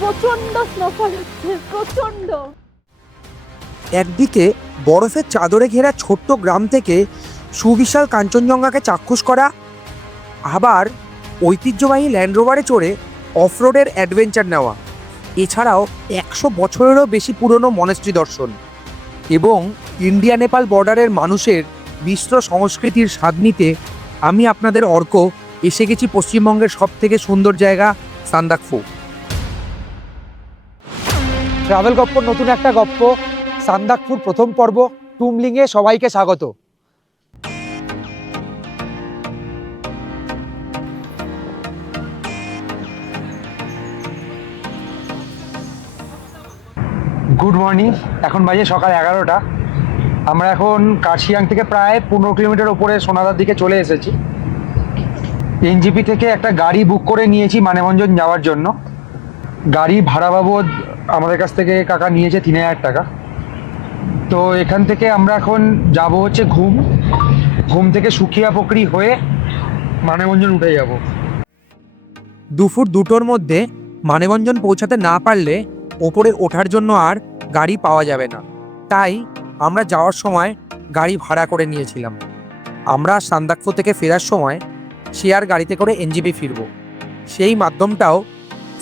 প্রচন্ড স্নোফল হচ্ছে, প্রচন্ড। একদিকে বরফের চাদরে ঘেরা ছোট্ট গ্রাম থেকে সুবিশাল কাঞ্চনজঙ্ঘাকে চাক্ষুষ করা, আবার ঐতিহ্যবাহী ল্যান্ড রোভারে চড়ে অফরোডের অ্যাডভেঞ্চার নেওয়া, এছাড়াও 100 বছরেরও বেশি পুরনো মনেস্ট্রি দর্শন এবং ইন্ডিয়া নেপাল বর্ডারের মানুষের মিশ্র সংস্কৃতির স্বাদ নিতে আমি আপনাদের অর্ক এসে গেছি পশ্চিমবঙ্গের সবথেকে সুন্দর জায়গা সান্দাকফু। ট্রাভেল গপ্পর নতুন একটা গপ্প, সান্দাকফুর প্রথম পর্ব টুমলিংয়ে সবাইকে স্বাগত। গুড মর্নিং, এখন বাজে সকাল 11টা। আমরা এখন কার্শিয়াং থেকে প্রায় 15 কিলোমিটার ওপরে সোনাদার দিকে চলে এসেছি। এনজিপি থেকে একটা গাড়ি বুক করে নিয়েছি মানেভঞ্জন যাওয়ার জন্য। গাড়ি ভাড়া বাবদ আমাদের কাছ থেকে কাকা নিয়েছে 3000 টাকা। তো এখান থেকে আমরা এখন যাব হচ্ছে ঘুম থেকে সুখিয়া পকরি হয়ে মানেভঞ্জন উঠে যাব। দুপুর 2টোর মধ্যে মানেভঞ্জন পৌঁছাতে না পারলে ওপরে ওঠার জন্য আর গাড়ি পাওয়া যাবে না, তাই আমরা যাওয়ার সময় গাড়ি ভাড়া করে নিয়েছিলাম। আমরা সান্দাকফু থেকে ফেরার সময় শেয়ার গাড়িতে করে এনজিপি ফিরব। সেই মাধ্যমটাও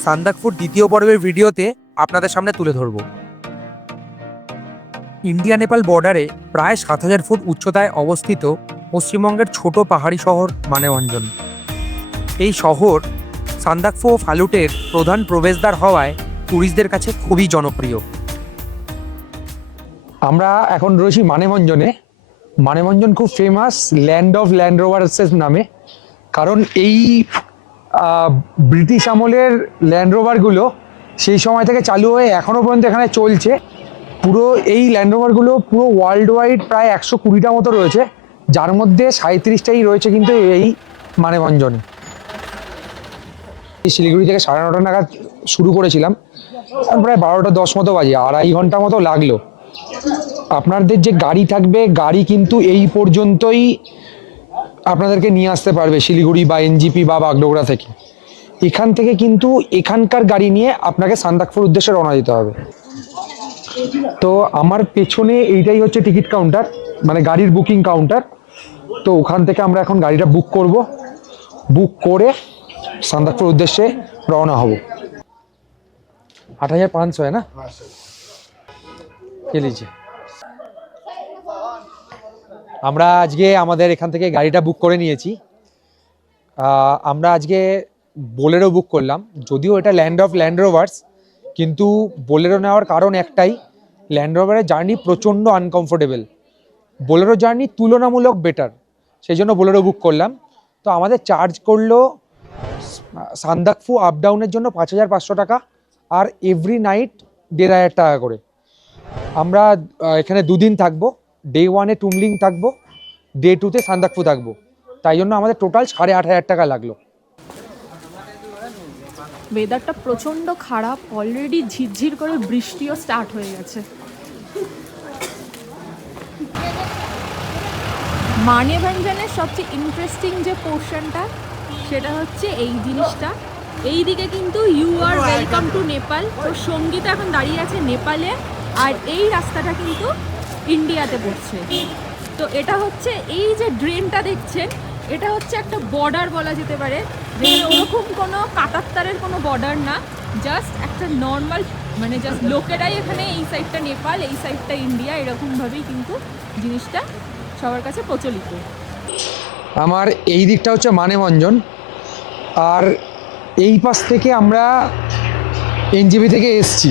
সান্দাকফুর দ্বিতীয় পর্বের ভিডিওতে আপনাদের সামনে তুলে ধরব। ইন্ডিয়া নেপাল বর্ডারে প্রায় 7000 ফুট উচ্চতায় অবস্থিত পশ্চিমবঙ্গের ছোট পাহাড়ি শহর মানেভঞ্জন। এই শহর সান্দাকফু ও ফালুটের প্রধান প্রবেশদ্বার হওয়ায় ট্যুরিস্টদের কাছে খুবই জনপ্রিয়। আমরা এখন রয়েছি মানেভঞ্জনে। মানেভঞ্জন খুব ফেমাস ল্যান্ড অফ ল্যান্ড রোভার্সের নামে, কারণ এই ব্রিটিশ আমলের ল্যান্ড রোভারগুলো সেই সময় থেকে চালু হয়ে এখনও পর্যন্ত এখানে চলছে। পুরো এই ল্যান্ড রোভারগুলো পুরো ওয়ার্ল্ড ওয়াইড প্রায় 120টা মতো রয়েছে, যার মধ্যে 37টাই রয়েছে কিন্তু এই মানেভঞ্জনে। শিলিগুড়ি থেকে 9:30 নাগাদ শুরু করেছিলাম, প্রায় 12টা 10 মতো বাজে, 2.5 ঘন্টা মতো লাগলো। আপনাদের যে গাড়ি থাকবে, গাড়ি কিন্তু এই পর্যন্তই আপনাদেরকে নিয়ে আসতে পারবে শিলিগুড়ি বা এনজিপি বা বাগডোগরা থেকে। এখান থেকে কিন্তু এখানকার গাড়ি নিয়ে আপনাকে সান্দাকফুর উদ্দেশ্যে রওনা দিতে হবে। তো আমার পেছনে এইটাই হচ্ছে টিকিট কাউন্টার, মানে গাড়ির বুকিং কাউন্টার। তো ওখান থেকে আমরা এখন গাড়িটা বুক করব, বুক করে সান্দাকফুর উদ্দেশ্যে রওনা হব। 8500 है ना, কে লিজিয়ে। আমরা আজকে আমাদের এখান থেকে গাড়িটা বুক করে নিয়েছি। আমরা আজকে বোলেরো বুক করলাম, যদিও এটা ল্যান্ড অফ ল্যান্ড রোভার্স, কিন্তু বোলেরো নেওয়ার কারণ একটাই, ল্যান্ড রোভারের জার্নি প্রচণ্ড আনকমফোর্টেবল, বোলেরো জার্নি তুলনামূলক বেটার, সেই জন্য বোলেরো বুক করলাম। তো আমাদের চার্জ করলো সান্দাকফু আপ ডাউনের জন্য 5500 টাকা, আর এভরি নাইট 1500 টাকা করে। আমরা এখানে 2 দিন থাকবো, ডে 1-এ টুমলিং থাকবো, ডে 2-তে সান্দাকফু থাকবো, তাই জন্য আমাদের টোটাল 8500 টাকা লাগলো। ওয়েদারটা প্রচন্ড খারাপ, অলরেডি ঝিরঝির করে বৃষ্টিও স্টার্ট হয়ে গেছে। মানেভঞ্জনের সবচেয়ে ইন্টারেস্টিং যে পোর্শনটা, সেটা হচ্ছে এই জিনিসটা। এই দিকে কিন্তু you are welcome to Nepal, তো সঙ্গীতা এখন দাঁড়িয়ে আছে নেপালে, আর এই রাস্তাটা কিন্তু ইন্ডিয়াতে পড়ছে। তো এটা হচ্ছে এই যে ড্রেনটা দেখছেন, এটা হচ্ছে একটা বর্ডার বলা যেতে পারে, যেখানে ওরকম কোনো কাটাত্তারের কোনো বর্ডার না, জাস্ট একটা নর্মাল, মানে জাস্ট লোকেরাই এখানে এই সাইডটা নেপাল, এই সাইডটা ইন্ডিয়া, এরকমভাবেই কিন্তু জিনিসটা সবার কাছে প্রচলিত। আমার এই দিকটা হচ্ছে মানেভঞ্জন, আর এই পাশ থেকে আমরা এনজিপি থেকে এসছি।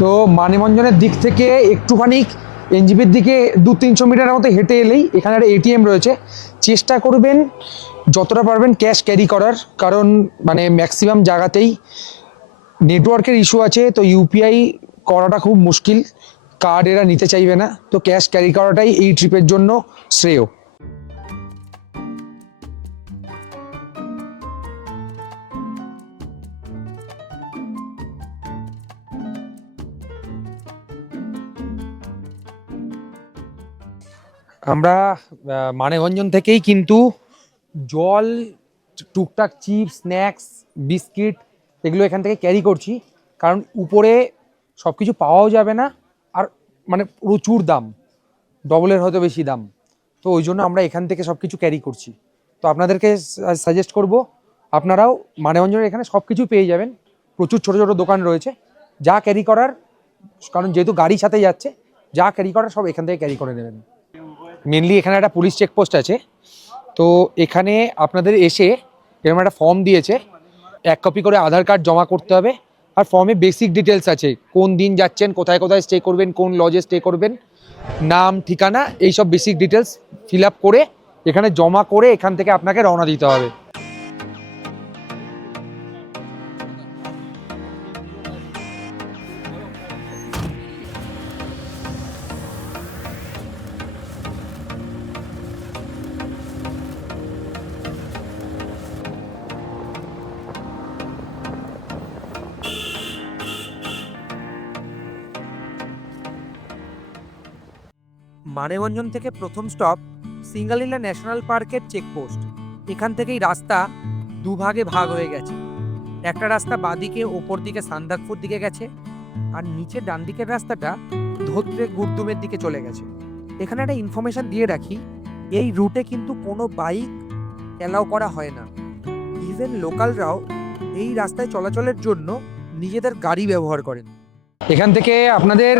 তো মানেভঞ্জনের দিক থেকে একটুখানি এনজিপির দিকে 200-300 মিটারের মতো হেঁটে এলেই এখানে একটা এটিএম রয়েছে। চেষ্টা করবেন যতটা পারবেন ক্যাশ ক্যারি করার, কারণ মানে ম্যাক্সিমাম জায়গাতেই নেটওয়ার্কের ইস্যু আছে, তো ইউপিআই করাটা খুব মুশকিল, কার্ড এরা নিতে চাইবে না। তো ক্যাশ ক্যারি করাটাই এই ট্রিপের জন্য শ্রেয়। আমরা মানেভঞ্জন থেকেই কিন্তু জল, টুকটাক চিপস, স্ন্যাক্স, বিস্কিট এগুলো এখান থেকে ক্যারি করছি, কারণ উপরে সব কিছু পাওয়াও যাবে না, আর মানে প্রচুর দাম, ডবলের হয়তো বেশি দাম। তো ওই জন্য আমরা এখান থেকে সব কিছু ক্যারি করছি। তো আপনাদেরকে সাজেস্ট করব আপনারাও মানেভঞ্জনের এখানে সব কিছু পেয়ে যাবেন, প্রচুর ছোট ছোট দোকান রয়েছে, যা ক্যারি করার, কারণ যেহেতু গাড়ির সাথে যাচ্ছে, যা ক্যারি করার সব এখান থেকে ক্যারি করে নেবেন। মেনলি এখানে একটা পুলিশ চেকপোস্ট আছে, তো এখানে আপনাদের এসে এরকম একটা ফর্ম দিয়েছে, 1 কপি করে আধার কার্ড জমা করতে হবে, আর ফর্মে বেসিক ডিটেলস আছে, কোন দিন যাচ্ছেন, কোথায় কোথায় স্টে করবেন, কোন লজে স্টে করবেন, নাম ঠিকানা, এইসব বেসিক ডিটেলস ফিল আপ করে এখানে জমা করে এখান থেকে আপনাকে রওনা দিতে হবে। মানেভঞ্জন থেকে প্রথম স্টপ সিঙ্গালিলা ন্যাশনাল পার্কের চেকপোস্ট। এখান থেকেই রাস্তা দুভাগে ভাগ হয়ে গেছে, একটা রাস্তা বাঁদিকে ওপর দিকে সান্দাকপুর দিকে গেছে, আর নিচে ডান দিকের রাস্তাটা ধোত্রে গুরদুমের দিকে চলে গেছে। এখানে একটা ইনফরমেশন দিয়ে রাখি, এই রুটে কিন্তু কোনো বাইক অ্যালাউ করা হয় না, ইভেন লোকালরাও এই রাস্তায় চলাচলের জন্য নিজেদের গাড়ি ব্যবহার করেন। এখান থেকে আপনাদের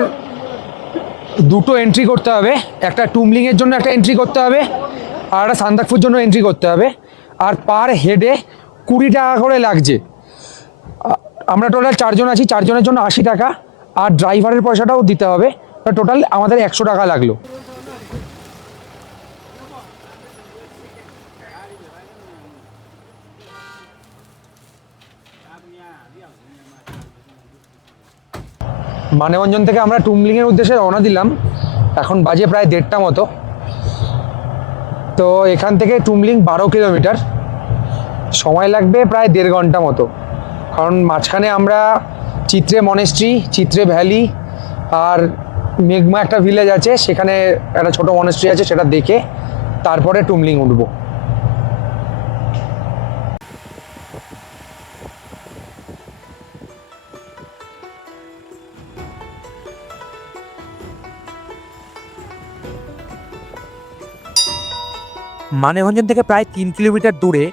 দুটো এন্ট্রি করতে হবে, একটা টুমলিংয়ের জন্য একটা এন্ট্রি করতে হবে, আর একটা সান্দাকপুর জন্য এন্ট্রি করতে হবে, আর পার হেডে 20 টাকা করে লাগছে। আমরা টোটাল 4 জন আছি, 4 জনের জন্য 80 টাকা, আর ড্রাইভারের পয়সাটাও দিতে হবে, টোটাল আমাদের 100 টাকা লাগলো। মানেভঞ্জন থেকে আমরা টুমলিংয়ের উদ্দেশ্যে রওনা দিলাম, এখন বাজে প্রায় 1:30টা মতো। তো এখান থেকে টুমলিং 12 কিলোমিটার, সময় লাগবে প্রায় 1.5 ঘন্টা মতো, কারণ মাঝখানে আমরা চিত্রে মনেস্ট্রি, চিত্রে ভ্যালি, আর মেঘমা একটা ভিলেজ আছে, সেখানে একটা ছোট মনেস্ট্রি আছে, সেটা দেখে তারপরে টুমলিং উঠবো। মানেভঞ্জন থেকে প্রায় 3 কিলোমিটার দূরে,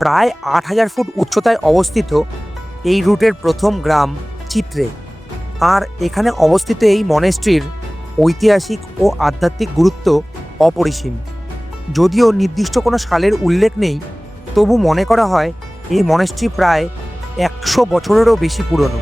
প্রায় 8000 ফুট উচ্চতায় অবস্থিত এই রুটের প্রথম গ্রাম চিত্রে। আর এখানে অবস্থিত এই মনেস্ট্রির ঐতিহাসিক ও আধ্যাত্মিক গুরুত্ব অপরিসীম। যদিও নির্দিষ্ট কোনো সালের উল্লেখ নেই, তবু মনে করা হয় এই মনেস্ট্রি প্রায় 100 বছরেরও বেশি পুরনো।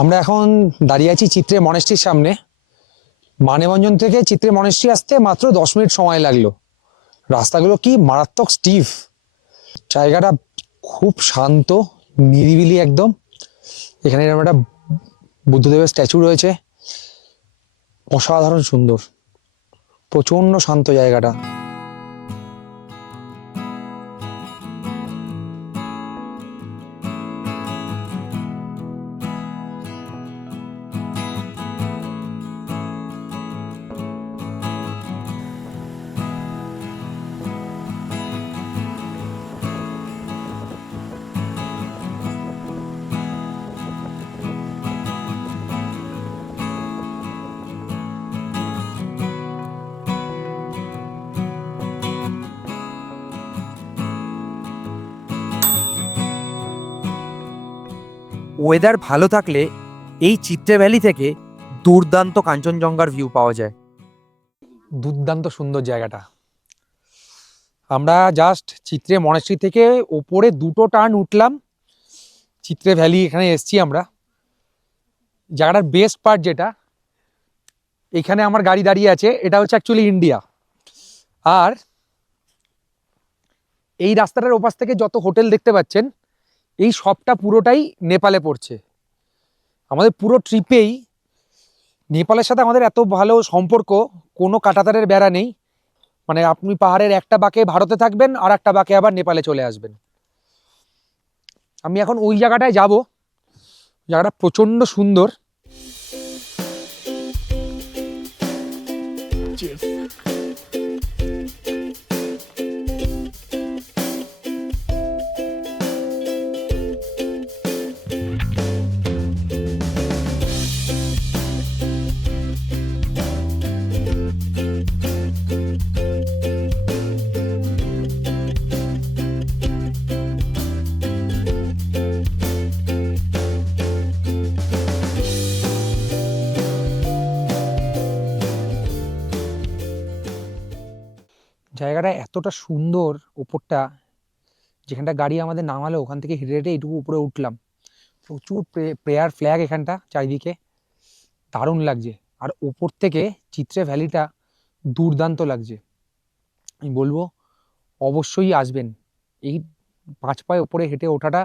আমরা এখন দাঁড়িয়ে আছি চিত্রে মনেস্ট্রির সামনে। মানেভঞ্জন থেকে চিত্রে মনেস্ট্রি আসতে মাত্র 10 মিনিট সময় লাগলো। রাস্তাগুলো কি মারাত্মক স্টিফ, জায়গাটা খুব শান্ত, নিরিবিলি একদম। এখানে এরকম একটা বুদ্ধদেবের স্ট্যাচু রয়েছে, অসাধারণ সুন্দর, প্রচন্ড শান্ত জায়গাটা। ওয়েদার ভালো থাকলে এই চিত্রে ভ্যালি থেকে দুর্দান্ত কাঞ্চনজঙ্ঘার ভিউ পাওয়া যায়। দুর্দান্ত সুন্দর জায়গাটা। আমরা জাস্ট চিত্রে মনেস্ট্রি থেকে ওপরে 2টো টার্ন উঠলাম, চিত্রে ভ্যালি এখানে এসছি আমরা। জায়গাটার বেস্ট পার্ট যেটা, এখানে আমার গাড়ি দাঁড়িয়ে আছে, এটা হচ্ছে অ্যাকচুয়ালি ইন্ডিয়া। আর এই রাস্তাটার ওপাশ থেকে যত হোটেল দেখতে পাচ্ছেন, এই সবটা পুরোটাই নেপালে পড়ছে। আমাদের পুরো ট্রিপেই নেপালের সাথে আমাদের এত ভালো সম্পর্ক, কোনো কাঁটাতারের বেড়া নেই। মানে আপনি পাহাড়ের একটা বাঁকে ভারতে থাকবেন, আর একটা বাঁকে আবার নেপালে চলে আসবেন। আমি এখন ওই জায়গাটায় যাব, জায়গাটা প্রচণ্ড সুন্দর। জায়গাটা এতটা সুন্দর, ওপরটা যেখানটা গাড়ি আমাদের নামালো ওখান থেকে হেঁটে হেঁটে এইটুকু উপরে উঠলাম। প্রচুর প্রেয়ার ফ্ল্যাগ এখানটা চারিদিকে, দারুণ লাগছে। আর ওপর থেকে চিত্রে ভ্যালিটা দুর্দান্ত লাগছে। আমি বলবো অবশ্যই আসবেন। এই 5 পায়ে ওপরে হেঁটে ওঠাটা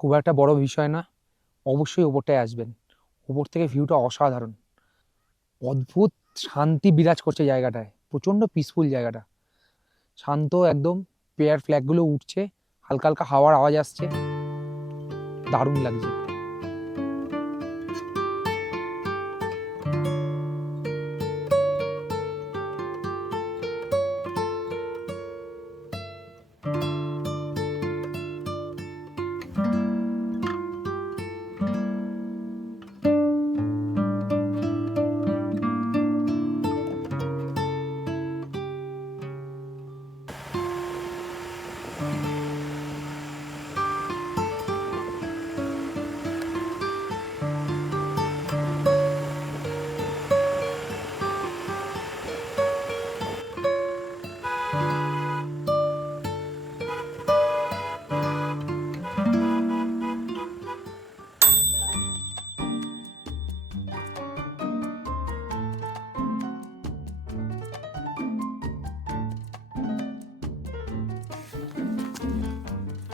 খুব একটা বড় বিষয় না, অবশ্যই ওপরটায় আসবেন। ওপর থেকে ভিউটা অসাধারণ, অদ্ভুত শান্তি বিরাজ করছে জায়গাটায়, প্রচণ্ড পিসফুল জায়গাটা, শান্ত একদম। প্রেয়ার ফ্ল্যাগগুলো উঠছে, হালকা হালকা হাওয়ার আওয়াজ আসছে, দারুণ লাগছে।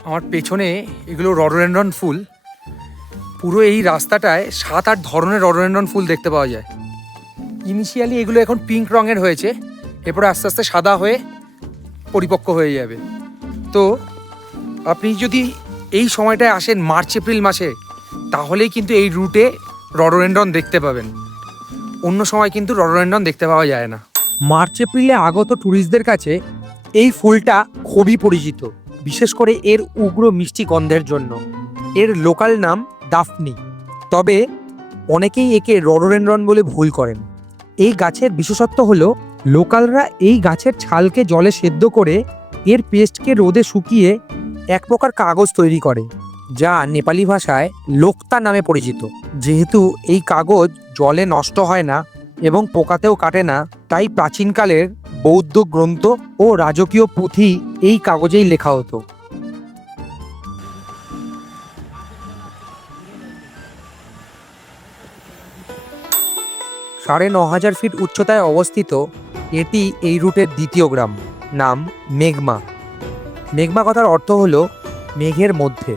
আমার পেছনে এগুলো রডোডেনড্রন ফুল। পুরো এই রাস্তাটায় 7-8 ধরনের রডোডেনড্রন ফুল দেখতে পাওয়া যায়। ইনিশিয়ালি এগুলো এখন পিঙ্ক রঙের হয়েছে, এরপরে আস্তে আস্তে সাদা হয়ে পরিপক্ক হয়ে যাবে। তো আপনি যদি এই সময়টায় আসেন মার্চ এপ্রিল মাসে, তাহলেই কিন্তু এই রুটে রডোডেনড্রন দেখতে পাবেন। অন্য সময় কিন্তু রডোডেনড্রন দেখতে পাওয়া যায় না। মার্চ এপ্রিলে আগত ট্যুরিস্টদের কাছে এই ফুলটা খুবই পরিচিত, বিশেষ করে এর উগ্র মিষ্টি গন্ধের জন্য। এর লোকাল নাম দাফনি, তবে অনেকেই একে রডোডেনড্রন বলে ভুল করেন। এই গাছের বিশেষত্ব হলো লোকালরা এই গাছের ছালকে জলে সেদ্ধ করে এর পেস্টকে রোদে শুকিয়ে এক প্রকার কাগজ তৈরি করে, যা নেপালি ভাষায় লোকতা নামে পরিচিত। যেহেতু এই কাগজ জলে নষ্ট হয় না এবং পোকাতেও কাটে না, তাই প্রাচীনকালের বৌদ্ধ গ্রন্থ ও রাজকীয় পুঁথি এই কাগজেই লেখা হতো। সাড়ে 9,000 ফিট উচ্চতায় অবস্থিত এটি এই রুটের দ্বিতীয় গ্রাম, নাম মেঘমা। মেঘমা কথার অর্থ হলো মেঘের মধ্যে।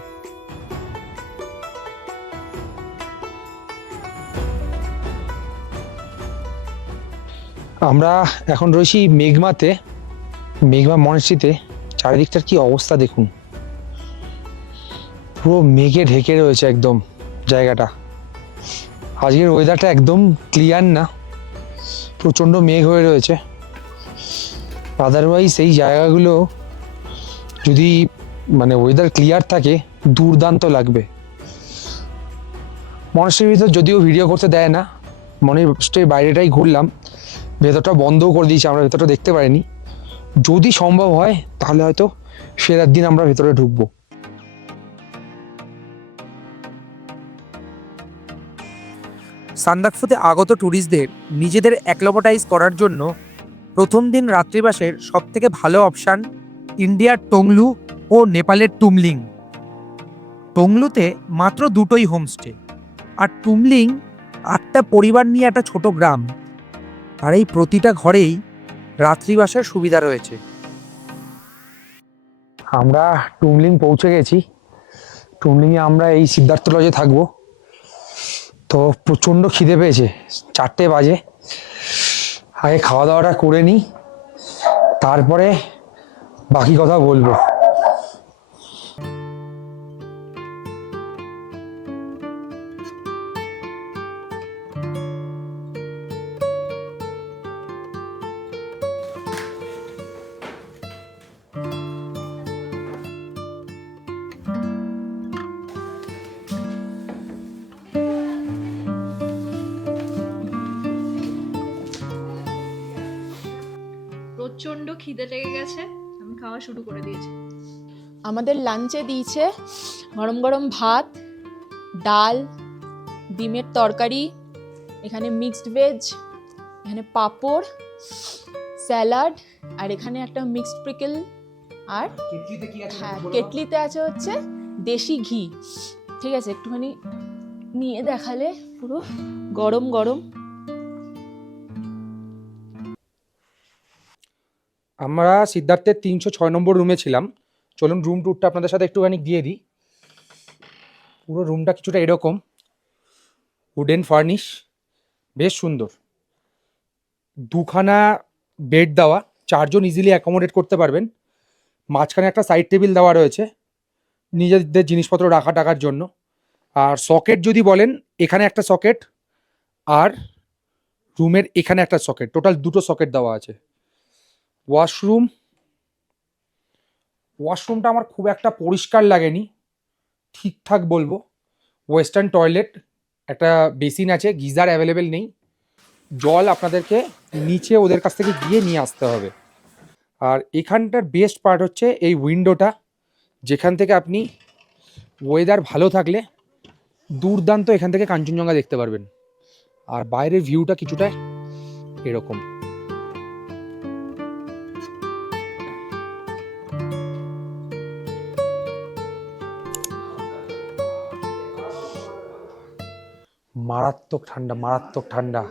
আমরা এখন রয়েছি মেঘমাতে, মেঘমা মনেস্ট্রিতে। চারিদিকটার কি অবস্থা দেখুন, পুরো মেঘে ঢেকে রয়েছে একদম জায়গাটা। আজকের ওয়েদারটা একদম ক্লিয়ার না, প্রচণ্ড মেঘ হয়ে রয়েছে। আদারওয়াইজ এই জায়গাগুলো যদি মানে ওয়েদার ক্লিয়ার থাকে দুর্দান্ত লাগবে। মনেস্ট্রির ভিতর যদিও ভিডিও করতে দেয় না, মনেস্ট্রির বাইরেটাই ঘুরলাম, ভেতরটা বন্ধও করে দিয়েছে, আমরা ভেতরটা দেখতে পারিনি। যদি সম্ভব হয় তাহলে হয়তো ফেরার দিন আমরা ভেতরে ঢুকবো। সান্দাকফুতে আগত ট্যুরিস্টদের নিজেদের অ্যাক্লিমেটাইজ করার জন্য প্রথম দিন রাত্রিবাসের সবথেকে ভালো অপশান ইন্ডিয়ার টংলু ও নেপালের টুমলিং। টংলুতে মাত্র 2টোই হোমস্টে, আর টুমলিং 8টা পরিবার নিয়ে একটা ছোট গ্রাম, আর এই প্রতিটা ঘরেই রাত্রিবাসের সুবিধা রয়েছে। আমরা টুমলিং পৌঁছে গেছি। টুমলিংয়ে আমরা এই সিদ্ধার্থ লজে থাকবো। তো প্রচণ্ড খিদে পেয়েছে, 4টে বাজে। আগে খাওয়া দাওয়াটা করে নিই, তারপরে বাকি কথা বলবো। খিদে লেগে গেছে, আমি খাওয়া শুরু করে দিয়েছি। আমাদের লাঞ্চে দিয়েছে গরম গরম ভাত, ডাল, ডিমের তরকারি, এখানে মিক্সড ভেজ, এখানে পাঁপড়, স্যালাড, আর এখানে একটা মিক্সড পিকল, আর হ্যাঁ কেটলিতে আছে হচ্ছে দেশি ঘি। ঠিক আছে, একটুখানি নিয়ে দেখালে পুরো গরম গরম। আমরা সিদ্ধার্থের 306 নম্বর রুমে ছিলাম। চলুন রুম ট্যুরটা আপনাদের সাথে একটুখানি দিয়ে দিই। পুরো রুমটা কিছুটা এরকম, উডেন ফার্নিশ, বেশ সুন্দর। দুখানা বেড দেওয়া, 4 জন ইজিলি অ্যাকোমোডেট করতে পারবেন। মাঝখানে একটা সাইড টেবিল দেওয়া রয়েছে নিজেদের জিনিসপত্র রাখা টাকার জন্য। আর সকেট যদি বলেন, এখানে একটা সকেট আর রুমের এখানে একটা সকেট, টোটাল 2টো সকেট দেওয়া আছে। ওয়াশরুমটা আমার খুব একটা পরিষ্কার লাগেনি, ঠিকঠাক বলবো। ওয়েস্টার্ন টয়লেট, একটা বেসিন আছে, গিজার অ্যাভেলেবেল নেই। জল আপনাদেরকে নিচে ওদের কাছ থেকে গিয়ে নিয়ে আসতে হবে। আর এখানটার বেস্ট পার্ট হচ্ছে এই উইন্ডোটা, যেখান থেকে আপনি ওয়েদার ভালো থাকলে দুর্দান্ত এখান থেকে কাঞ্চনজঙ্ঘা দেখতে পারবেন। আর বাইরের ভিউটা কিছুটা এরকম। মারাত্মক ঠান্ডা, মারাত্মক ঠান্ডা,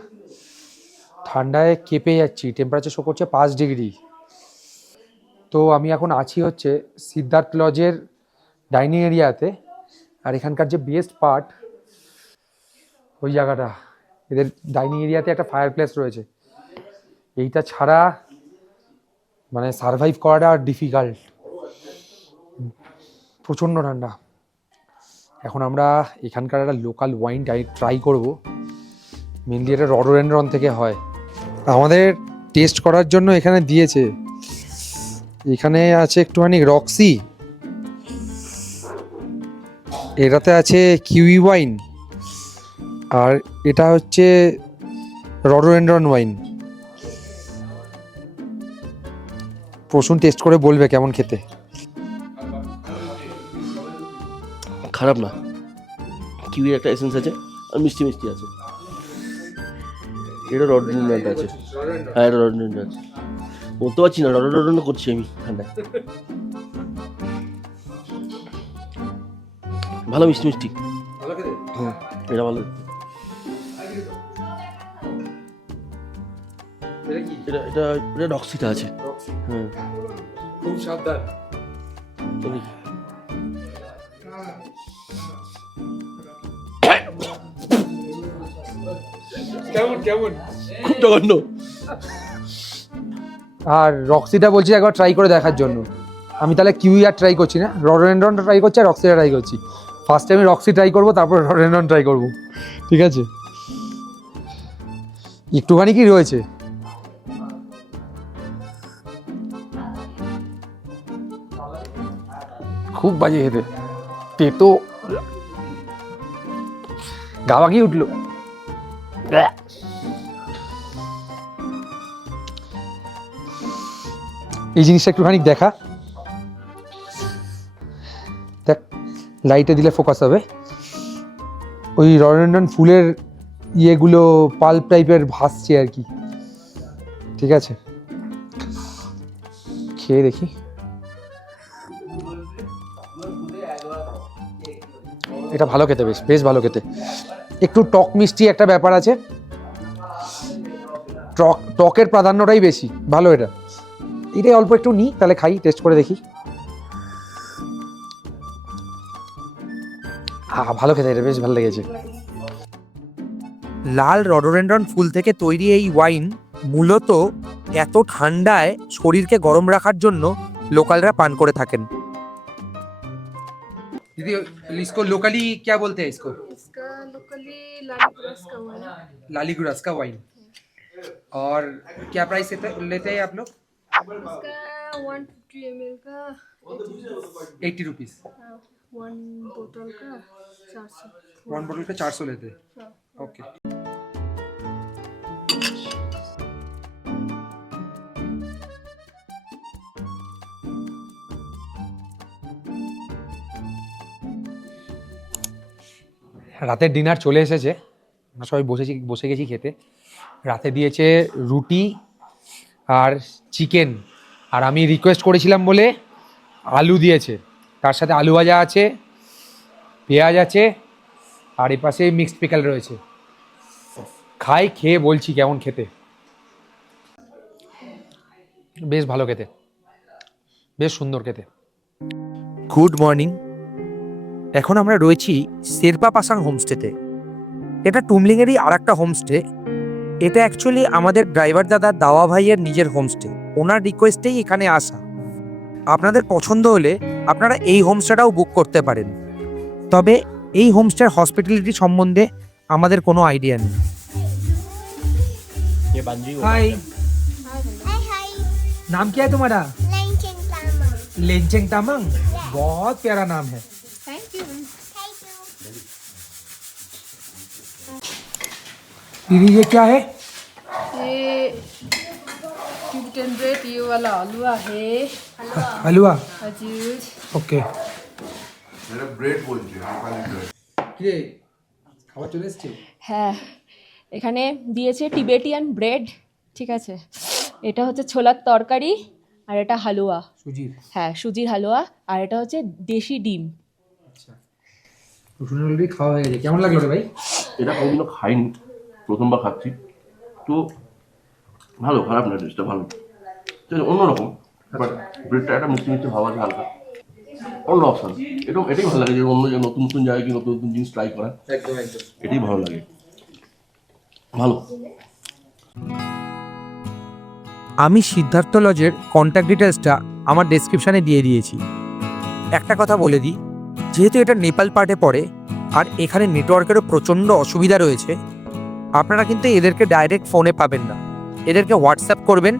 ঠান্ডায় কেঁপে যাচ্ছি। টেম্পারেচার শো করছে 5 ডিগ্রি। তো আমি এখন আছি হচ্ছে সিদ্ধার্থ লজের ডাইনিং এরিয়াতে। আর এখানকার যে বেস্ট পার্ট, ওই জায়গাটা, এদের ডাইনিং এরিয়াতে একটা ফায়ার প্লেস রয়েছে। এইটা ছাড়া মানে সারভাইভ করাটা ডিফিকাল্ট, প্রচণ্ড ঠান্ডা। এখন আমরা এখানকার একটা লোকাল ওয়াইন ট্রাই করব। মেনলি এটা রডোডেনড্রন থেকে হয়। আমাদের টেস্ট করার জন্য এখানে দিয়েছে, এখানে আছে একটুখানি রক্সি, এটাতে আছে কিউই ওয়াইন, আর এটা হচ্ছে রডোডেনড্রন ওয়াইন। প্রসূন টেস্ট করে বলবে কেমন খেতে। খারাপ না, কিউইর একটা এসেন্স আছে আর মিষ্টি মিষ্টি আছে। এটা রডোডেনড্রন আছে, হ্যাঁ এটা রডোডেনড্রন আছে। বলতে পারছি না, রডোডেনড্রন করছি আমি ঠান্ডায়। ভালো মিষ্টি মিষ্টি, হ্যাঁ এটা ভালো। এটা এটা এটা রক্সিটা আছে, হ্যাঁ খুব সাবধান। কেমন কেমন? খুব জঘন্য। আর রক্সিটা বলছি একবার ট্রাই করে দেখার জন্য। আমি তাহলে কিউই আর ট্রাই করছি না, রডোডেনড্রনটা ট্রাই করছি আর রক্সিটা ট্রাই করছি। ফার্স্টে আমি রক্সি ট্রাই করবো, তারপর রডোডেনড্রন ট্রাই করবো, ঠিক আছে? একটুখানি কি রয়েছে, খুব বাজে খেতে, তেতো, গাওয়াগি উঠলো। এই জিনিসটা একটুখানি দেখা, দেখ লাইটে দিলে ফোকাস হবে। ওই রডোডেনড্রন ফুলের ইয়েগুলো পাল্প টাইপের ভাসছে আর কি, ঠিক আছে? খেয়ে দেখি। এটা ভালো খেতে, বেশ বেশ ভালো খেতে। একটু টক মিষ্টি একটা ব্যাপার আছে, টকের প্রাধান্যটাই বেশি, ভালো। এটাই অল্প একটু নিই, তাহলে খাই, টেস্ট করে দেখি। হ্যাঁ ভালো খেতে, এটা বেশ ভালো লেগেছে। লাল রডোডেনড্রন ফুল থেকে তৈরি এই ওয়াইন মূলত এত ঠান্ডায় শরীরকে গরম রাখার জন্য লোকালরা পান করে থাকেন। दीदी इसको लोकली क्या बोलते हैं इसको? इसका लोकली लालीगुरास का हुआ है। लालीगुरास का वाइन। और क्या प्राइस लेते हैं आप लोग? इसका 150 ml का 80 रुपीज़। 1 बोतल का 400। 1 बोतल का 400 लेते हैं। ओके। রাতের ডিনার চলে এসেছে, আমরা সবাই বসে গেছি খেতে। রাতে দিয়েছে রুটি আর চিকেন, আর আমি রিকোয়েস্ট করেছিলাম বলে আলু দিয়েছে, তার সাথে আলু ভাজা আছে, পেঁয়াজ আছে, আর এই পাশে মিক্সড পিকল রয়েছে। খেয়ে বলছি কেমন খেতে। বেশ ভালো খেতে, বেশ সুন্দর খেতে। Good morning. এখন আমরা রয়েছি শেরপা পাসাং হোমস্টেতে। এটা টুমলিংয়েরই আর একটা হোমস্টে। এটা অ্যাকচুয়ালি আমাদের ড্রাইভার দাদা দাওয়া ভাইয়ের নিজের হোমস্টে, ওনার রিকোয়েস্টেই এখানে আসা। আপনাদের পছন্দ হলে আপনারা এই হোমস্টেটাও বুক করতে পারেন, তবে এই হোমস্টের হসপিটালিটি সম্বন্ধে আমাদের কোনো আইডিয়া নেই। हाय, नाम क्या है तुम्हारा? लेंचेंग तामंग। बहुत प्यारा नाम है। दीदी ये क्या है? ये टिबेटन ब्रेड ये वाला हलवा है। हलवा। हजुर। ओके। मेरा ब्रेड बोलছি নেপালি ব্রেড। কি খাবার চলে এসেছে? হ্যাঁ, এখানে দিয়েছে টিবেটিয়ান ব্রেড, ঠিক আছে। এটা হচ্ছে ছোলার তরকারি, আর এটা হালুয়া। সুজির। হ্যাঁ, সুজির হালুয়া, আর এটা হচ্ছে দেশি ডিম। আচ্ছা, রসুন অলরেডি খাওয়া হয়ে গেছে। কেমন লাগলো রে ভাই? এটা কোনোদিনও খাইনি, প্রথমবার খাচ্ছি। তো ভালো, খারাপ না, টেস্টটা ভালো, অন্যরকম। বাট ব্রেডটা একটা মিষ্টি মিষ্টি ভাব আছে হালকা, অন্য অপশন। এটাই ভালো লাগে, যে অন্য যে নতুন নতুন জায়গায় কি নতুন নতুন জিনিস ট্রাই করা, একদম একদম এটাই ভালো লাগে। ভালো। আমি সিদ্ধার্থ লজের কন্ট্যাক্ট ডিটেলসটা আমার ডেসক্রিপশানে দিয়ে দিয়েছি। একটা কথা বলে দিই, যেহেতু এটা নেপাল পার্টে পড়ে আর এখানে নেটওয়ার্কেরও প্রচণ্ড অসুবিধা রয়েছে, আপনারা কিন্তু এদেরকে ডাইরেক্ট ফোনে পাবেন না, এদেরকে হোয়াটসঅ্যাপ করবেন।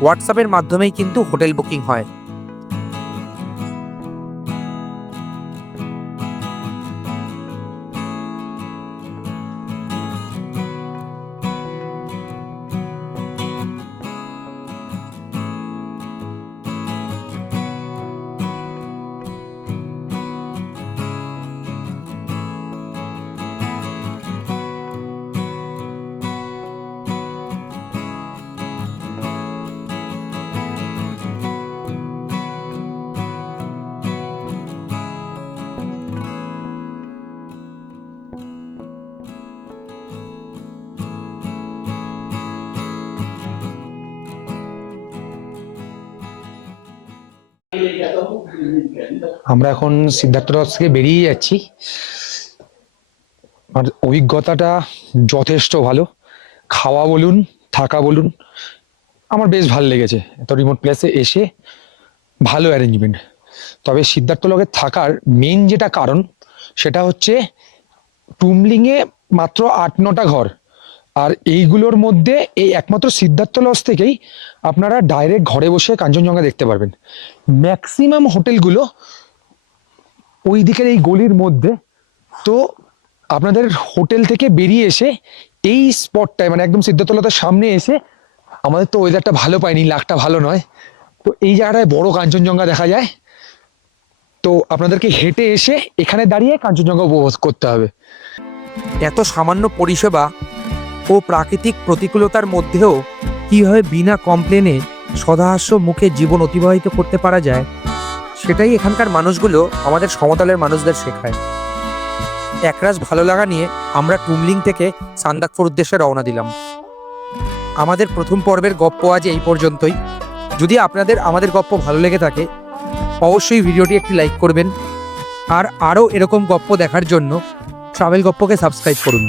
হোয়াটসঅ্যাপের মাধ্যমেই কিন্তু হোটেল বুকিং হয়। আমরা এখন সিদ্ধার্থ লজ থেকে বেরিয়ে যাচ্ছি। আর অভিজ্ঞতাটা যথেষ্ট ভালো, খাওয়া বলুন থাকা বলুন, আমার বেশ ভালো লেগেছে। এত রিমোট প্লেসে এসে ভালো অ্যারেঞ্জমেন্ট। তবে সিদ্ধার্থ লজে থাকার মেন যেটা কারণ, সেটা হচ্ছে টুমলিংয়ে মাত্র 8-9টা ঘর, আর এইগুলোর মধ্যে এই একমাত্র সিদ্ধার্থ লজ থেকেই আপনারা ডাইরেক্ট ঘরে বসে কাঞ্চনজঙ্ঘা দেখতে পারবেন। ম্যাক্সিমাম হোটেলগুলো ওই দিকের এই গলির মধ্যে। তো আপনাদের হোটেল থেকে বেরিয়ে এসে এই স্পটটায়, মানে একদম সিদ্ধার্থ লজের সামনে এসে, আমাদের তো ওয়েদারটা ভালো পাইনি, লাকটা ভালো নয়, তো এই জায়গাটায় বড় কাঞ্চনজঙ্ঘা দেখা যায়। তো আপনাদেরকে হেঁটে এসে এখানে দাঁড়িয়ে কাঞ্চনজঙ্ঘা উপভোগ করতে হবে। এত সামান্য পরিষেবা ও প্রাকৃতিক প্রতিকূলতার মধ্যেও কীভাবে বিনা কমপ্লেনে সদাহাস্য মুখে জীবন অতিবাহিত করতে পারা যায়, সেটাই এখানকার মানুষগুলো আমাদের সমতলের মানুষদের শেখায়। একরাশ ভালো লাগা নিয়ে আমরা টুমলিং থেকে সান্দাকফুর উদ্দেশ্যে রওনা দিলাম। আমাদের প্রথম পর্বের গপ্প আজ এই পর্যন্তই। যদি আপনাদের আমাদের গপ্প ভালো লেগে থাকে, অবশ্যই ভিডিওটি একটি লাইক করবেন, আর আরও এরকম গপ্প দেখার জন্য ট্রাভেল গপ্পকে সাবস্ক্রাইব করুন।